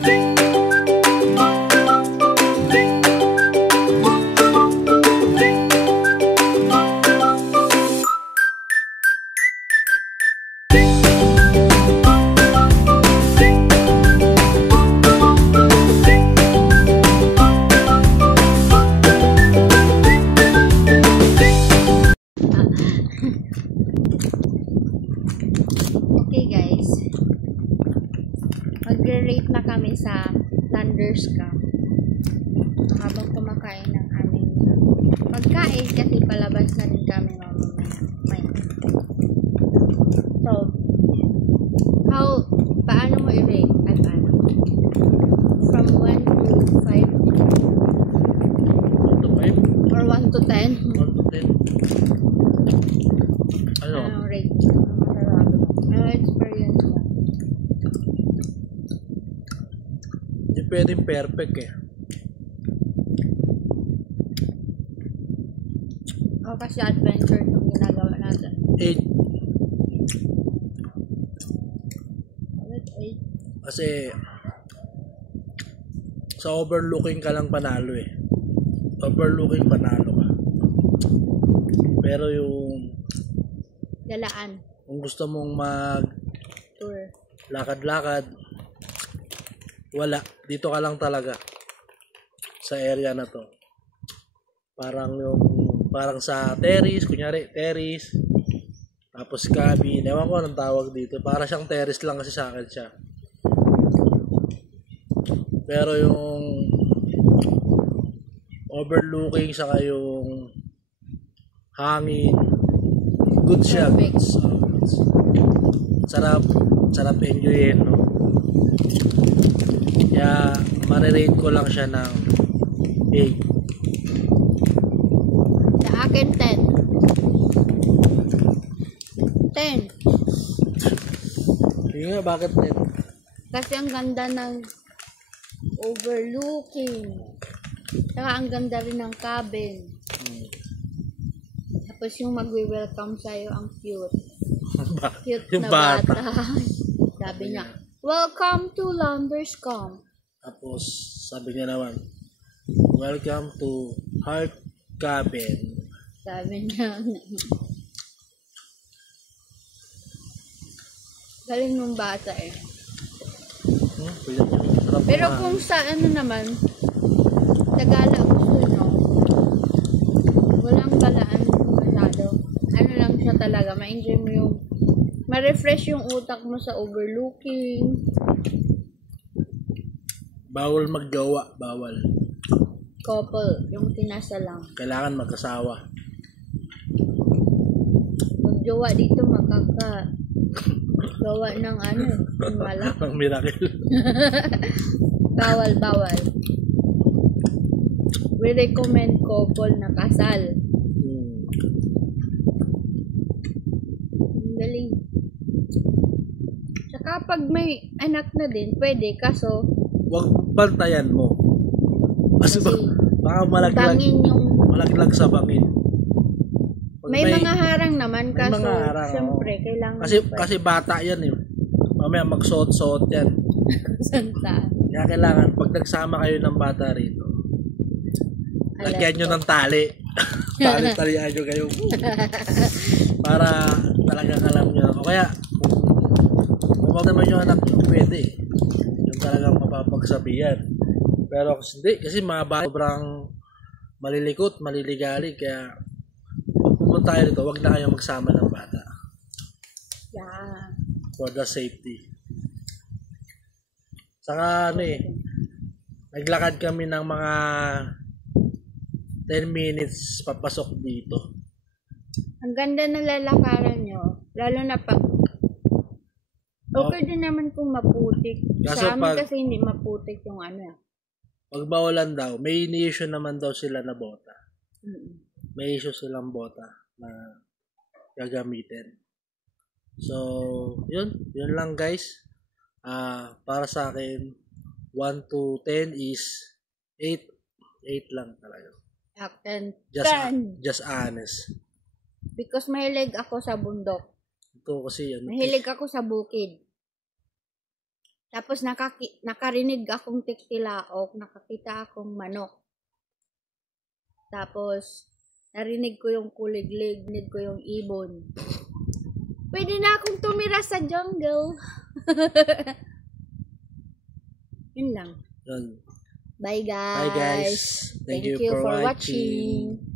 Okay guys, magre-rate na kami sa Thunderscam habang kumakain ng aming pagkain kasi palabas na rin kami mamaya. So, paano mo i-rate? Ay, paano? From 1 to 5? 1 to 5? Or 1 to 10? 1 to 10. Anong rate? Experience na. Hindi pwedeng perfect eh. O kasi adventure itong ginagawa natin. 8. 8. Kasi sa overlooking ka lang panalo eh. Overlooking panalo ka. Pero yung Galaan. kung gusto mong mag Tour. lakad-lakad, wala. Dito ka lang talaga sa area na to. Parang sa terrace, kunyari terrace, tapos cabin, ewan ko anong tawag dito. Para siyang terrace lang kasi sa akin siya. Pero yung overlooking saka yung hangin, good siya. Sarap enjoyin, no? Kaya marirate ko lang siya ng 8. Sa akin 10. 10. Hindi nga, bakit 10? Kasi ang ganda ng overlooking. Saka ang ganda rin ng cabin. Tapos yung magwi-welcome sa'yo, ang cute. Cute Yung na bata. Sabi niya, welcome to Thunderscam. Tapos sabi niya naman, welcome to Heart Cabin. Sabi niya. Galing nung bata eh. Pero kung sa ano naman, Tagala gusto nyo, walang galaan masyado. Ano lang siya talaga, ma-enjoy mo yung, ma-refresh yung utak mo sa overlooking. Bawal magjowa, bawal. Couple, yung tinasa lang. Kailangan mag-asawa. Magjowa dito, gawa ng ano, wala. Ang miracle. Bawal. We recommend couple na kasal. Galing. Saka pag may anak na din, pwede, kaso Huwag bantayan mo. Kasi baka malaglag sa bangin. May mga harang naman, kaso mga harang, siyempre, kailangan kasi bata yan eh. Mamaya magsuot-suot yan. Santa. Kaya kailangan, pag nagsama kayo ng bata rito, lagyan nyo ng tali. Tali-talian nyo kayo. Para talagang alam nyo. O kaya, kung wag naman yung anak nyo, pwede. Yung talagang mapapagsabihan. Pero hindi, kasi mga bata sobrang malilikot, maliligalig. Kaya, pag pumunta kayo dito, wag na kayo magsama ng bata. Yeah. For the safety. Saka ano eh, naglakad kami ng mga 10 minutes papasok dito. Ang ganda ng lalakaran nyo. Lalo na pag okay din naman kung maputik. Sa amin kasi hindi maputik yung ano. Pag bawalan daw, may issue naman daw sila na bota. May issue silang bota na gagamitin. So, yun lang guys. Para sa akin, 1 to 10 is 8. 8 lang talaga. Akin, Just honest. Because mahilig ako sa bundok. Ito kasi Mahilig ako sa bukid. Tapos nakarinig akong tiktilaok, nakakita akong manok. Tapos narinig ko yung kuliglig, narinig ko yung ibon. Pwede na akong tumira sa jungle. Yun lang. Yun. Bye guys. Bye guys. Thank you for watching.